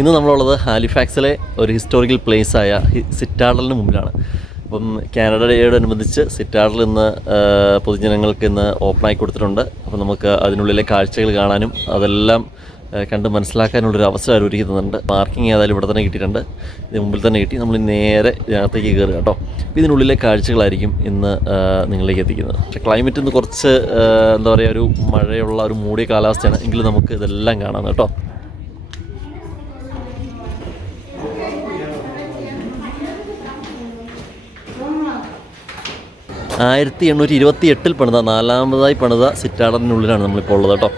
ഇന്ന് നമ്മളുള്ളത് ഹാലിഫാക്സിലെ ഒരു ഹിസ്റ്റോറിക്കൽ പ്ലേസായ സിറ്റാഡലിന് മുമ്പിലാണ്. അപ്പം കാനഡ ഡേയോടനുബന്ധിച്ച് സിറ്റാഡൽ ഇന്ന് പൊതുജനങ്ങൾക്ക് ഇന്ന് ഓപ്പണായി കൊടുത്തിട്ടുണ്ട്. അപ്പം നമുക്ക് അതിനുള്ളിലെ കാഴ്ചകൾ കാണാനും അതെല്ലാം കണ്ട് മനസ്സിലാക്കാനുള്ളൊരു അവസരം ഒരുക്കി തന്നിട്ടുണ്ട്. പാർക്കിംഗ് ഏതായാലും ഇവിടെ തന്നെ കിട്ടിയിട്ടുണ്ട്, ഇത് മുമ്പിൽ തന്നെ കിട്ടി. നമ്മൾ നേരെ ഇതിനകത്തേക്ക് കയറുക കേട്ടോ. അപ്പോൾ ഇതിനുള്ളിലെ കാഴ്ചകളായിരിക്കും ഇന്ന് നിങ്ങളിലേക്ക് എത്തിക്കുന്നത്. പക്ഷേ ക്ലൈമറ്റ് ഇന്ന് കുറച്ച് എന്താ പറയുക, ഒരു മഴയുള്ള ഒരു മൂടിയ കാലാവസ്ഥയാണ്, എങ്കിലും നമുക്ക് ഇതെല്ലാം കാണാം കേട്ടോ. ആയിരത്തി 1828 പണിത, നാലാമതായി പണിത സിറ്റാഡലിനുള്ളിലാണ് നമ്മളിപ്പോൾ ഉള്ളത് കേട്ടോ.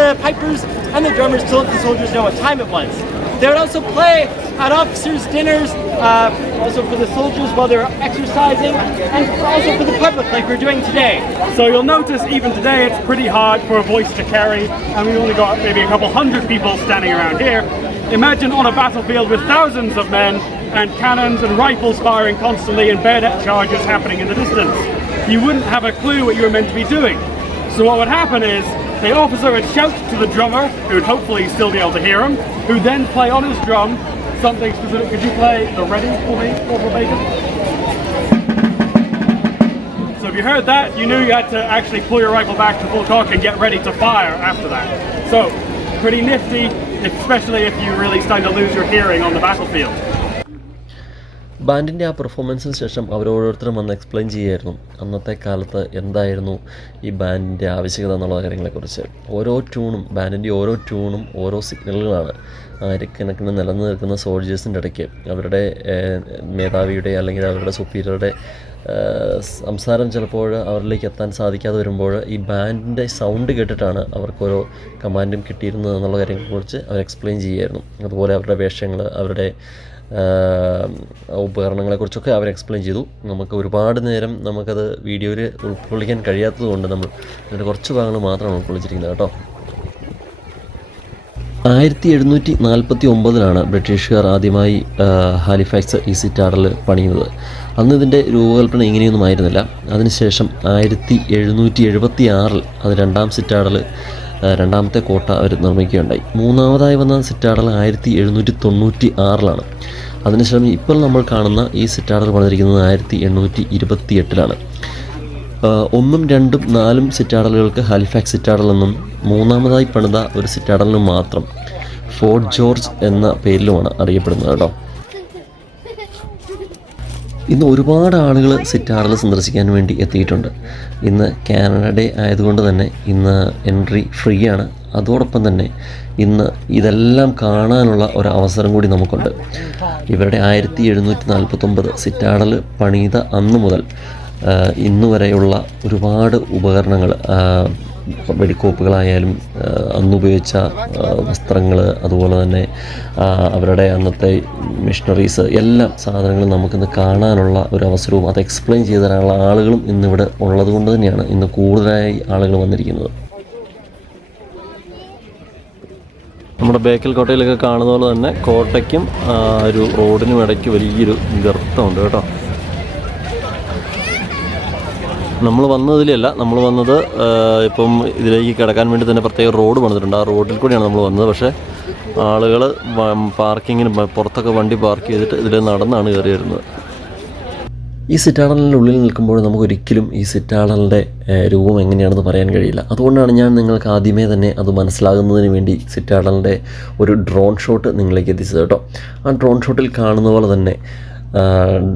The pipers and the drummers to let the soldiers know what time it was. They would also play at officers' dinners, also for the soldiers while they're exercising, and also for the public like we're doing today. So you'll notice even today it's pretty hard for a voice to carry, and we've only got maybe a couple hundred people standing around here. Imagine on a battlefield with thousands of men and cannons and rifles firing constantly and bayonet charges happening in the distance. You wouldn't have a clue what you were meant to be doing. So what would happen is the officer would shout to the drummer, who would hopefully still be able to hear him, who would then play on his drum something specific. Could you play the ready for me, Corporal Bacon? So if you heard that, you knew you had to actually pull your rifle back to full cock and get ready to fire after that. So pretty nifty, especially if you really start to lose your hearing on the battlefield. ബാൻഡിൻ്റെ ആ പെർഫോമൻസിന് ശേഷം അവരോരോരുത്തരും വന്ന് എക്സ്പ്ലെയിൻ ചെയ്യുമായിരുന്നു അന്നത്തെ കാലത്ത് എന്തായിരുന്നു ഈ ബാൻഡിൻ്റെ ആവശ്യകത എന്നുള്ള കാര്യങ്ങളെക്കുറിച്ച്. ഓരോ ട്യൂണും, ബാൻഡിൻ്റെ ഓരോ ട്യൂണും ഓരോ സിഗ്നലുകളാണ് ആയിരക്കണക്കിന് നിലനിൽക്കുന്ന സോൾജേഴ്സിൻ്റെ ഇടയ്ക്ക് അവരുടെ മേധാവിയുടെ അല്ലെങ്കിൽ അവരുടെ സുപ്പീരിയറുടെ സംസാരം ചിലപ്പോൾ അവരിലേക്ക് എത്താൻ സാധിക്കാതെ വരുമ്പോൾ ഈ ബാൻഡിൻ്റെ സൗണ്ട് കേട്ടിട്ടാണ് അവർക്കോരോ കമാൻഡും കിട്ടിയിരുന്നത് എന്നുള്ള കാര്യങ്ങളെക്കുറിച്ച് അവർ എക്സ്പ്ലെയിൻ ചെയ്യുമായിരുന്നു. അതുപോലെ അവരുടെ വേഷങ്ങൾ, അവരുടെ ഉപകരണങ്ങളെക്കുറിച്ചൊക്കെ അവർ എക്സ്പ്ലെയിൻ ചെയ്തു. നമുക്ക് ഒരുപാട് നേരം നമുക്കത് വീഡിയോയിൽ ഉൾക്കൊള്ളിക്കാൻ കഴിയാത്തത് കൊണ്ട് നമ്മൾ അതിൻ്റെ കുറച്ച് ഭാഗങ്ങൾ മാത്രമാണ് ഉൾക്കൊള്ളിച്ചിരിക്കുന്നത് കേട്ടോ. 1749 ബ്രിട്ടീഷുകാർ ആദ്യമായി ഹാലിഫാക്സ് ഈ സിറ്റാഡൽ പണിയുന്നത്. അന്ന് ഇതിൻ്റെ രൂപകൽപ്പന ഇങ്ങനെയൊന്നും ആയിരുന്നില്ല. അതിനുശേഷം 1776 അത് രണ്ടാം സിറ്റാഡൽ, രണ്ടാമത്തെ കോട്ട അവർ നിർമ്മിക്കുകയുണ്ടായി. മൂന്നാമതായി വന്ന സിറ്റാഡൽ 1796 അതിനുശേഷം ഇപ്പോൾ നമ്മൾ കാണുന്ന ഈ സിറ്റാഡൽ പണിതിരിക്കുന്നത് 1828 1, 2, 4 സിറ്റാഡലുകൾക്ക് ഹാലിഫാക്സ് സിറ്റാഡൽ എന്നും മൂന്നാമതായി പണിത ഒരു ഇറ്റാഡലിന് മാത്രം ഫോർട്ട് ജോർജ് എന്ന പേരിലുമാണ് അറിയപ്പെടുന്നത് കേട്ടോ. ഇന്ന് ഒരുപാട് ആളുകൾ സിറ്റാഡൽ സന്ദർശിക്കാൻ വേണ്ടി എത്തിയിട്ടുണ്ട്. ഇന്ന് കാനഡ ഡേ ആയതുകൊണ്ട് തന്നെ ഇന്ന് എൻട്രി ഫ്രീ ആണ്. അതോടൊപ്പം തന്നെ ഇന്ന് ഇതെല്ലാം കാണാനുള്ള ഒരു അവസരം കൂടി നമുക്കുണ്ട്. ഇവരുടെ 1749 സിറ്റാഡൽ പണിത അന്ന് മുതൽ ഇന്നു വരെയുള്ള ഒരുപാട് ഉപകരണങ്ങൾ, വെടിക്കോപ്പുകളായാലും അന്നുപയോഗിച്ച വസ്ത്രങ്ങൾ, അതുപോലെ തന്നെ അവരുടെ അന്നത്തെ മിഷണറീസ്, എല്ലാ സാധനങ്ങളും നമുക്കിന്ന് കാണാനുള്ള ഒരു അവസരവും അത് എക്സ്പ്ലെയിൻ ചെയ്ത് തരാനുള്ള ആളുകളും ഇന്നിവിടെ ഉള്ളത് കൊണ്ട് തന്നെയാണ് ഇന്ന് കൂടുതലായി ആളുകൾ വന്നിരിക്കുന്നത്. നമ്മുടെ ബേക്കൽ കോട്ടയിലൊക്കെ കാണുന്ന പോലെ തന്നെ കോട്ടയ്ക്കും ഒരു റോഡിനും ഇടയ്ക്ക് വലിയൊരു ഗർത്തമുണ്ട് കേട്ടോ. നമ്മൾ വന്നതിലല്ല, നമ്മൾ വന്നത് ഇപ്പം ഇതിലേക്ക് കിടക്കാൻ വേണ്ടി തന്നെ പ്രത്യേക റോഡ് പണിതിട്ടുണ്ട്. ആ റോഡിൽ കൂടിയാണ് നമ്മൾ വന്നത്. പക്ഷേ ആളുകൾ പാർക്കിങ്ങിന് പുറത്തൊക്കെ വണ്ടി പാർക്ക് ചെയ്തിട്ട് ഇതിൽ നടന്നാണ് കയറി വരുന്നത്. ഈ സിറ്റാഡലിൻ്റെ ഉള്ളിൽ നിൽക്കുമ്പോൾ നമുക്കൊരിക്കലും ഈ സിറ്റാഡലിൻ്റെ രൂപം എങ്ങനെയാണെന്ന് പറയാൻ കഴിയില്ല. അതുകൊണ്ടാണ് ഞാൻ നിങ്ങൾക്ക് ആദ്യമേ തന്നെ അത് മനസ്സിലാകുന്നതിന് വേണ്ടി സിറ്റാഡലിൻ്റെ ഒരു ഡ്രോൺ ഷോട്ട് നിങ്ങളിലേക്ക് എത്തിച്ചത് കേട്ടോ. ആ ഡ്രോൺ ഷോട്ടിൽ കാണുന്ന പോലെ തന്നെ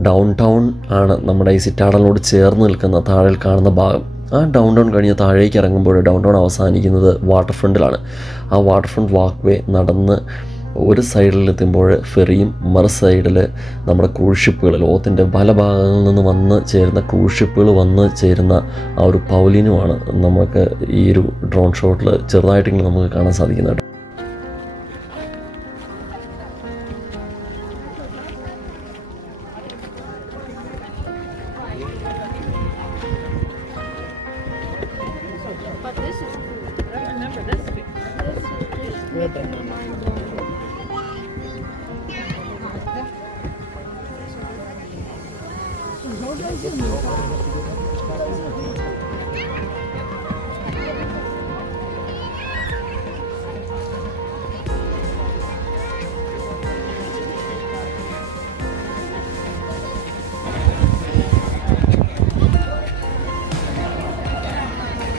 ഡൗൺ ടൗൺ ആണ് നമ്മുടെ ഈ സിറ്റാഡലിനോട് ചേർന്ന് നിൽക്കുന്ന താഴെ കാണുന്ന ഭാഗം. ആ ഡൗൺ ടൗൺ കഴിഞ്ഞ് താഴേക്ക് ഇറങ്ങുമ്പോൾ ഡൗൺ ടൗൺ അവസാനിക്കുന്നത് വാട്ടർ ഫ്രണ്ടിലാണ്. ആ വാട്ടർ ഫ്രണ്ട് വാക്ക് വേ നടന്ന് ഒരു സൈഡിലെത്തുമ്പോൾ ഫെറിയും മറു സൈഡിൽ നമ്മുടെ ക്രൂസ് ഷിപ്പുകൾ, ലോകത്തിൻ്റെ പല ഭാഗങ്ങളിൽ നിന്ന് വന്ന് ചേരുന്ന ക്രൂസ് ഷിപ്പുകൾ വന്ന് ചേരുന്ന ആ ഒരു പവലിനുമാണ് നമുക്ക് ഈ ഒരു ഡ്രോൺ ഷോട്ടിൽ ചെറുതായിട്ടെങ്കിലും നമുക്ക് കാണാൻ സാധിക്കുന്നത്.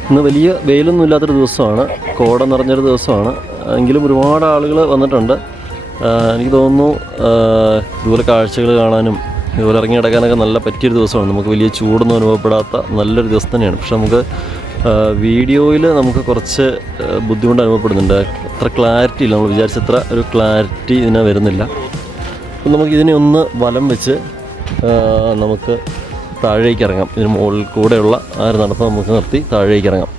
ഇന്ന് വലിയ വെയിലൊന്നും ഇല്ലാത്തൊരു ദിവസമാണ്, കോട നിറഞ്ഞൊരു ദിവസമാണ്. എങ്കിലും ഒരുപാട് ആളുകൾ വന്നിട്ടുണ്ട്. എനിക്ക് തോന്നുന്നു ഇതുപോലെ കാഴ്ചകൾ കാണാനും ഇതുപോലെ ഇറങ്ങി കിടക്കാനൊക്കെ നല്ല പറ്റിയൊരു ദിവസമാണ്. നമുക്ക് വലിയ ചൂടൊന്നും അനുഭവപ്പെടാത്ത നല്ലൊരു ദിവസം തന്നെയാണ്. പക്ഷെ നമുക്ക് വീഡിയോയിൽ നമുക്ക് കുറച്ച് ബുദ്ധിമുട്ട് അനുഭവപ്പെടുന്നുണ്ട്. അത്ര ക്ലാരിറ്റി ഇല്ല, നമ്മൾ വിചാരിച്ചത്ര ഒരു ക്ലാരിറ്റി ഇതിന് വരുന്നില്ല. അപ്പം നമുക്കിതിനെ ഒന്ന് വലം വെച്ച് നമുക്ക് താഴേക്ക് ഇറങ്ങാം. ഇതിന് മുകളിൽ കൂടെയുള്ള ആ ഒരു നടപ്പ് നമുക്ക് നിർത്തി താഴേക്ക് ഇറങ്ങാം.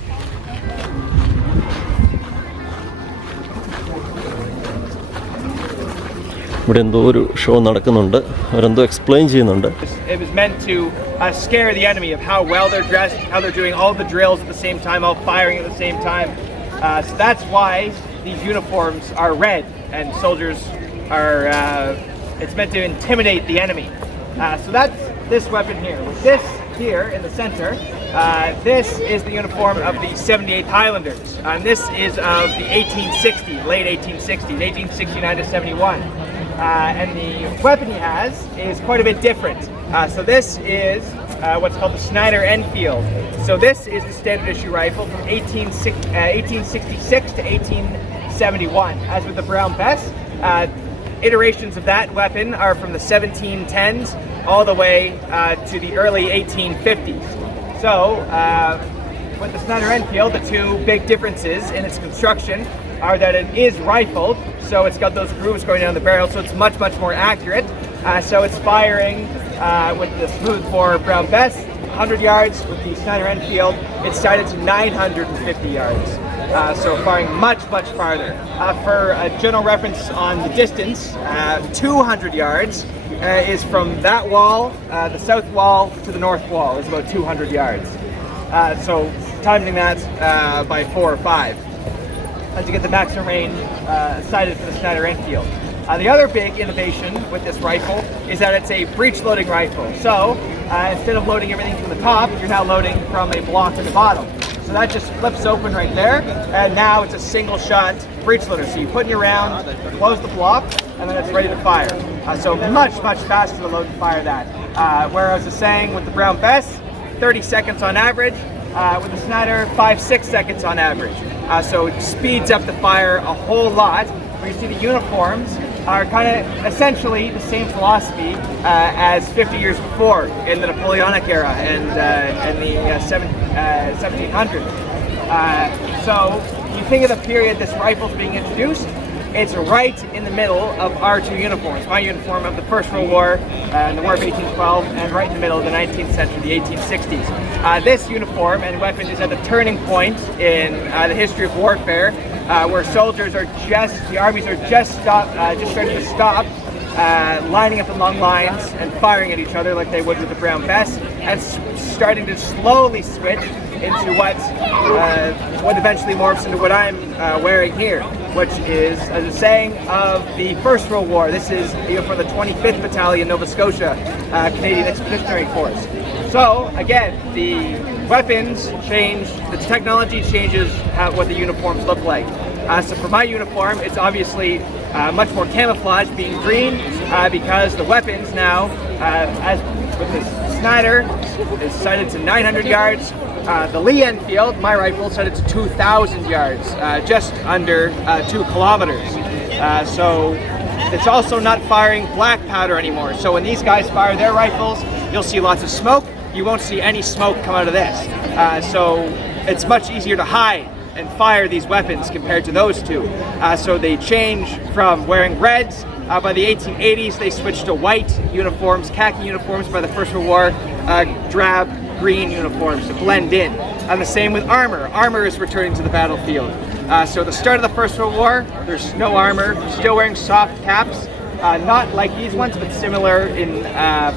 ഇവിടെ എന്തോ ഒരു ഷോ നടക്കുന്നുണ്ട്, അവരെന്തോ എക്സ്പ്ലെയിൻ ചെയ്യുന്നുണ്ട്. It was meant to scare the enemy of how well they're dressed, how they're doing all the drills at the same time, all firing at the same time. So that's why these uniforms are red and soldiers are, it's meant to intimidate the enemy. So that's this weapon here. With this here in the center, this is the uniform of the 78th Highlanders. And this is of the 1860s, late 1860s, 1869 to 71. And the weapon he has is quite a bit different. So this is what's called the Snyder Enfield. So this is the standard issue rifle from 1866 to 1871. As with the Brown Bess, iterations of that weapon are from the 1710s all the way to the early 1850s. So with the Snyder Enfield, the two big differences in its construction are that it is rifled, so it's got those grooves going down the barrel, so it's much more accurate. So it's firing with the smooth bore Brown Bess 100 yards. With the Snyder Enfield, it's sighted to 950 yards. So firing much farther. For a general reference on the distance, 200 yards is from that wall, the south wall, to the north wall is about 200 yards. So timing that by 4 or 5 to get the maximum range sighted for the Snyder Enfield. The other big innovation with this rifle is that it's a breech loading rifle. So instead of loading everything from the top, you're now loading from a block in the bottom. So that just flips open right there, and now it's a single shot breech loader. So you put in your round, close the block, and then it's ready to fire. So much faster to load and fire that. Whereas I was saying with the Brown Bess, 30 seconds on average. With the Snyder, 5-6 seconds on average. So it speeds up the fire a whole lot. Where you see the uniforms are kind of essentially the same philosophy as 50 years before in the Napoleonic era and the 1700s. So you think of the period this rifle's being introduced, it's right in the middle of our two uniforms. My uniform of the First World War and the War of 1812, and right in the middle of the 19th century, the 1860s. This uniform and weapon is at the turning point in the history of warfare, where soldiers are the armies are just starting to stop, lining up in long lines and firing at each other like they would with the Brown Bess, and starting to slowly switch into what eventually morphs into what I'm wearing here, which is a saying of the First World War. This is for the 25th Battalion, Nova Scotia, Canadian Expeditionary Force. So again, the weapons change, the technology changes what the uniforms look like. So for my uniform, it's obviously much more camouflage, being green, because the weapons now, as with this Snyder is sighted to 900 yards. The Lee Enfield, my rifle, sighted to 2,000 yards, just under 2 kilometers. So it's also not firing black powder anymore. So when these guys fire their rifles, you'll see lots of smoke. You won't see any smoke come out of this. So it's much easier to hide and fire these weapons compared to those two. So they change from wearing reds. By the 1880s, they switched to white uniforms, khaki uniforms. By the First World War, drab green uniforms to blend in. And the same with armor. Armor is returning to the battlefield. So at the start of the First World War, there's no armor, still wearing soft caps. Not like these ones, but similar in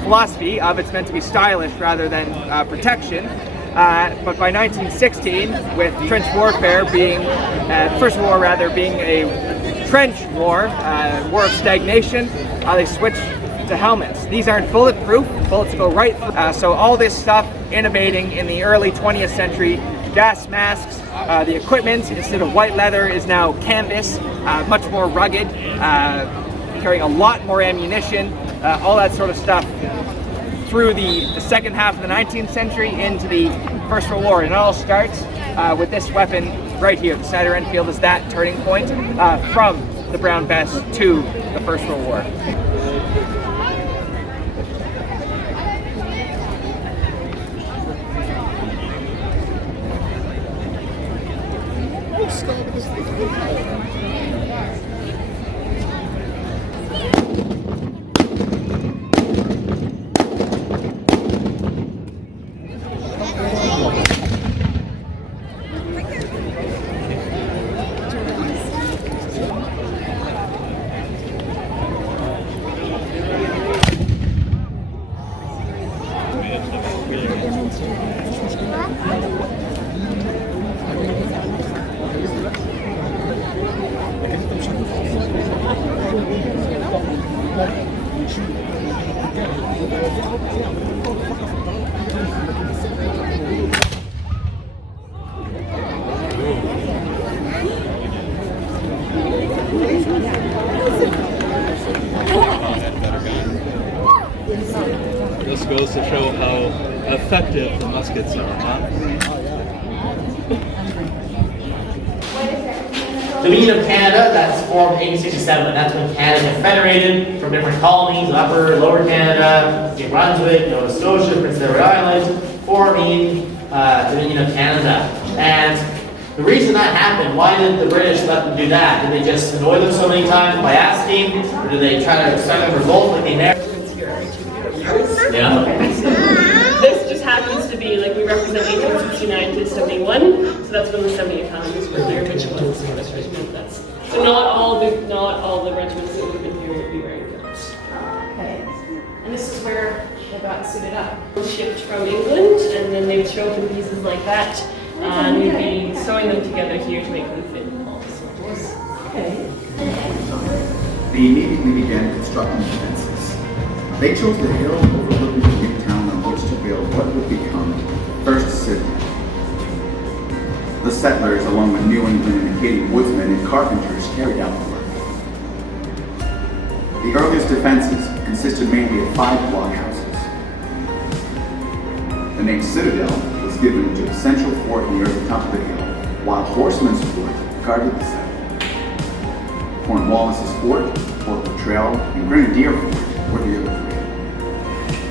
philosophy of it's meant to be stylish rather than protection. But by 1916, with trench warfare being, First World War rather, being a trench war, war of stagnation, they switched to helmets. These aren't bulletproof, bullets go right through. So all this stuff innovating in the early 20th century, gas masks, the equipment instead of white leather is now canvas, much more rugged, carrying a lot more ammunition, all that sort of stuff through the second half of the 19th century into the First World War. And it all starts with this weapon right here. The Snyder Enfield is that turning point from the Brown Bess to the First World War. This goes to show how effective the muskets are, huh? Dominion of Canada, that's formed in 1867, and that's when Canada federated from different colonies, Upper, Lower Canada, New Brunswick, Nova Scotia, Prince Edward Island, forming Dominion of Canada. And the reason that happened, why did the British let them do that? Did they just annoy them so many times by asking, or did they try to start a revolt like they never? Yeah. This just happens to be, like, we represent 1869 to 71, so that's when the 70th Highlanders were there, which was the first regiment. That's, so not all the regiments that would have been here would be wearing those. Okay. And this is where they got suited up. Shipped from England, and then they would show up in pieces like that, and we'd be sewing them together here to make them fit all the soldiers. Okay. They immediately began constructing defenses. They chose the hill overlooking the new town on which to build what would become the first citadel. The settlers, along with New England and Acadian woodsmen and carpenters, carried out the work. The earliest defenses consisted mainly of 5 blockhouses. The name Citadel was given to the central fort near the top of the hill, while Horseman's Fort guarded the citadel. Cornwallis's Fort, Fort Luttrell, and Grenadier Fort were the other 3.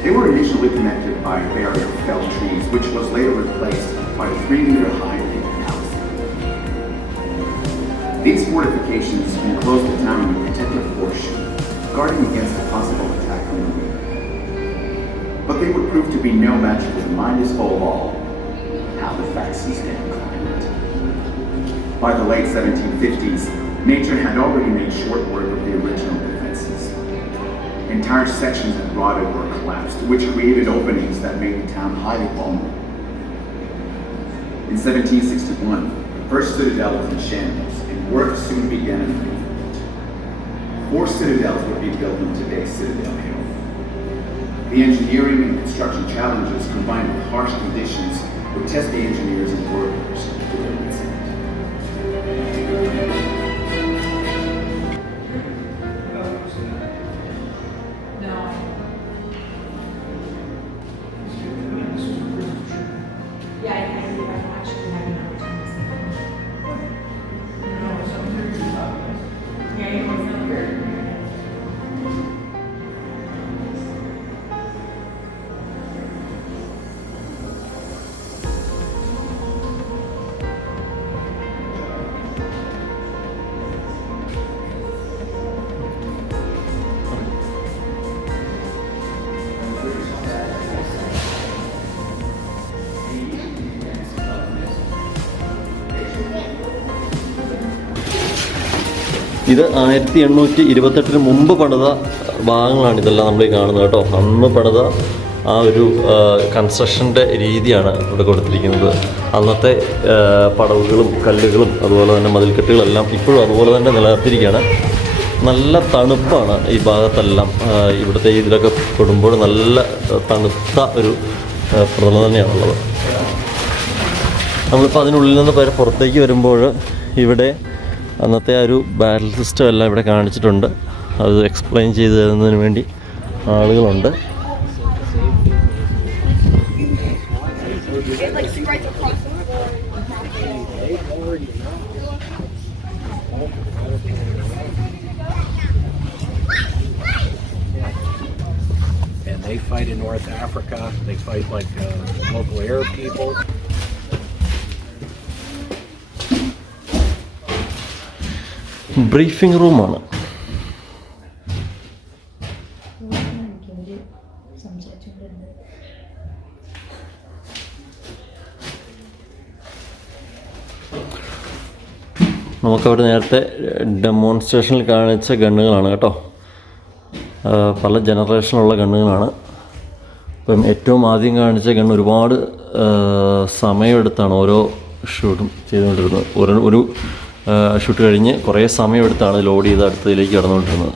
They were initially connected by a barrier of felled trees, which was later replaced by a 3-meter-high paper palisade. These fortifications enclosed the town in a protective portion, guarding against a possible attack from the rear. But they would prove to be no match for the mindest foe of all, Halifax's damn climate. By the late 1750s, nature had already made short work of the original defenses. Entire sections had rotted or collapsed, which created openings that made the town highly vulnerable. In 1761, the first citadel was in shambles, and work soon began in Newfoundland. 4 citadels would be built on today's Citadel Hill. The engineering and construction challenges, combined with harsh conditions, would test the engineers and workers to their wits' end. ഇത് 1828 മുമ്പ് പണിത ഭാഗങ്ങളാണ് ഇതെല്ലാം നമ്മൾ ഈ കാണുന്നത് കേട്ടോ. അന്ന് പണിത ആ ഒരു കൺസ്ട്രക്ഷൻ്റെ രീതിയാണ് ഇവിടെ കൊടുത്തിരിക്കുന്നത്. അന്നത്തെ പടവുകളും കല്ലുകളും അതുപോലെ തന്നെ മതിൽക്കെട്ടുകളെല്ലാം ഇപ്പോഴും അതുപോലെ തന്നെ നിലനിർത്തിയിരിക്കുകയാണ്. നല്ല തണുപ്പാണ് ഈ ഭാഗത്തെല്ലാം. ഇവിടുത്തെ ഇതിലൊക്കെ പെടുമ്പോൾ നല്ല തണുത്ത ഒരു പ്രതലം തന്നെയാണുള്ളത്. നമ്മളിപ്പോൾ അതിനുള്ളിൽ നിന്ന് പുറത്തേക്ക് വരുമ്പോൾ ഇവിടെ അന്നത്തെ ആ ഒരു ബാരൽ സിസ്റ്റം എല്ലാം ഇവിടെ കാണിച്ചിട്ടുണ്ട്. അത് എക്സ്പ്ലെയിൻ ചെയ്ത് തരുന്നതിന് വേണ്ടി ആളുകളുണ്ട്. And they fight in North Africa. They fight like local Arab people. Briefing റൂമാണ്. നമുക്കവിടെ നേരത്തെ ഡെമോൺസ്ട്രേഷനിൽ കാണിച്ച ഗണ്ണുകളാണ് കേട്ടോ. പല ജനറേഷനുള്ള ഗണ്ണുകളാണ്. ഇപ്പം ഏറ്റവും ആദ്യം കാണിച്ച ഗണ്ണ് ഒരുപാട് സമയമെടുത്താണ് ഓരോ ഷൂട്ടും ചെയ്തുകൊണ്ടിരുന്നത്. ഒരു ഷൂട്ട് കഴിഞ്ഞ് കുറേ സമയമെടുത്താണ് ലോഡ് ചെയ്ത് അടുത്തതിലേക്ക് കടന്നുകൊണ്ടിരുന്നത്.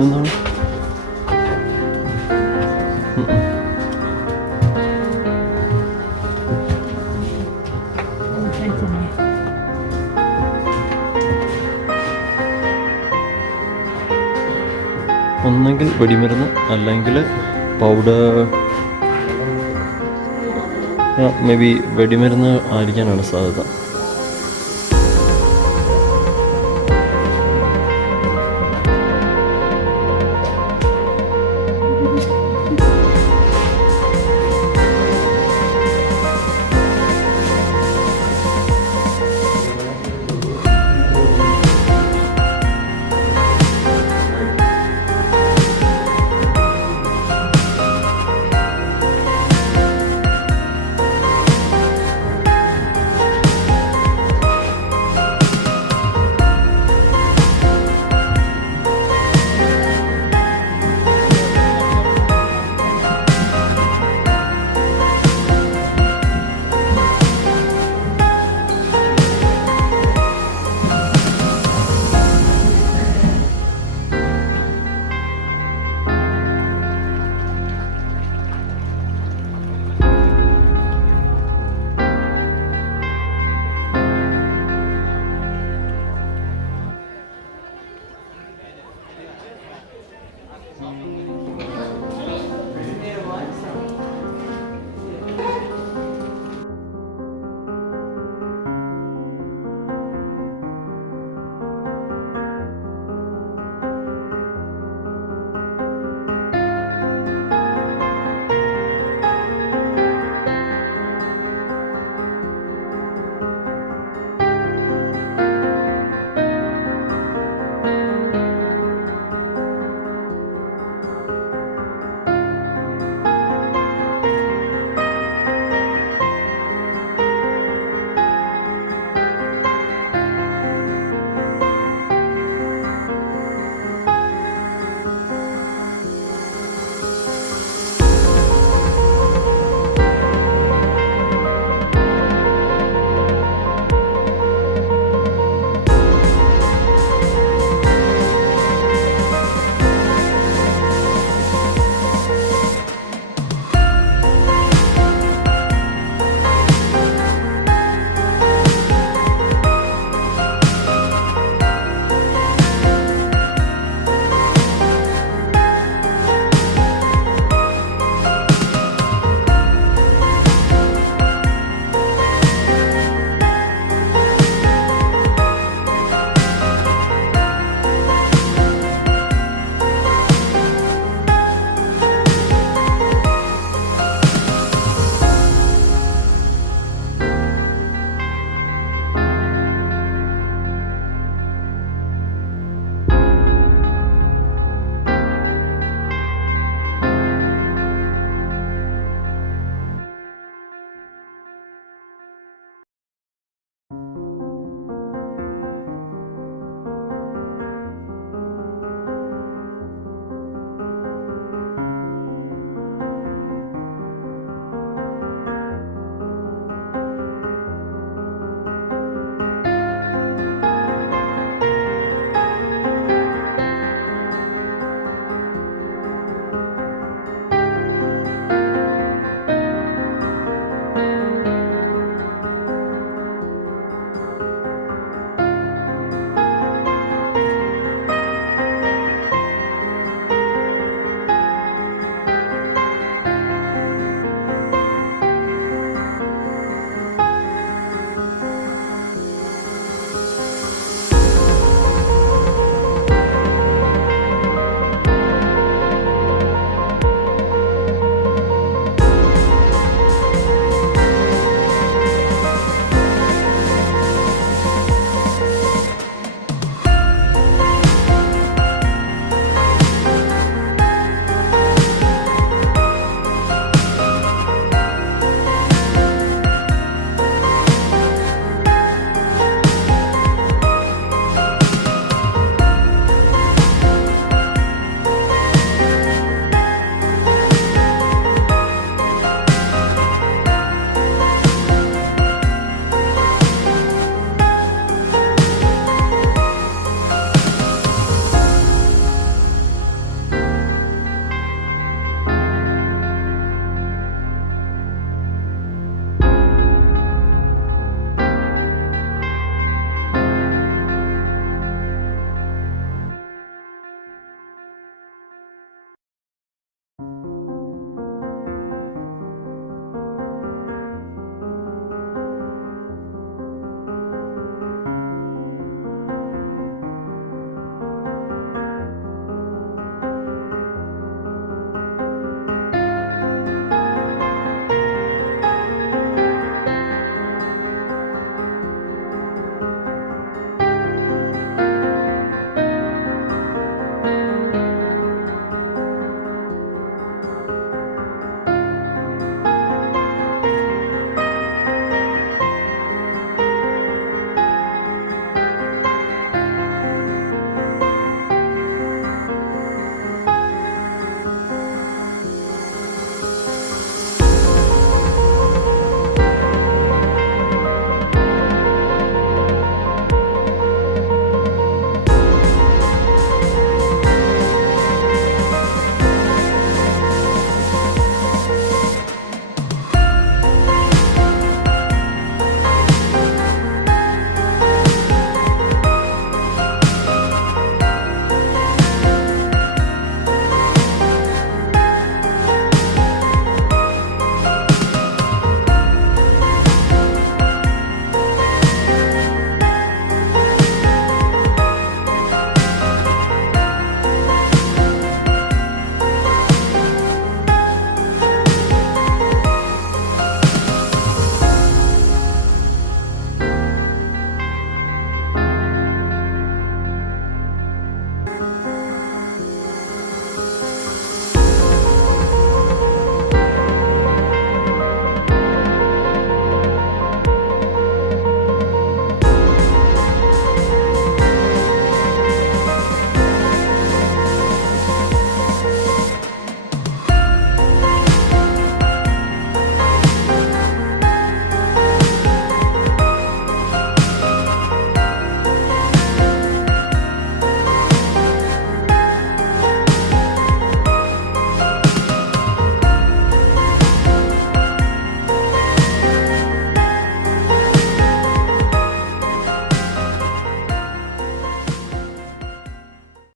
എന്താണ് ഒന്നെങ്കിൽ വെടിമരുന്ന് അല്ലെങ്കിൽ പൗഡർ, മേ ബി വെടിമരുന്ന് ആയിരിക്കാനാണ് സാധ്യത.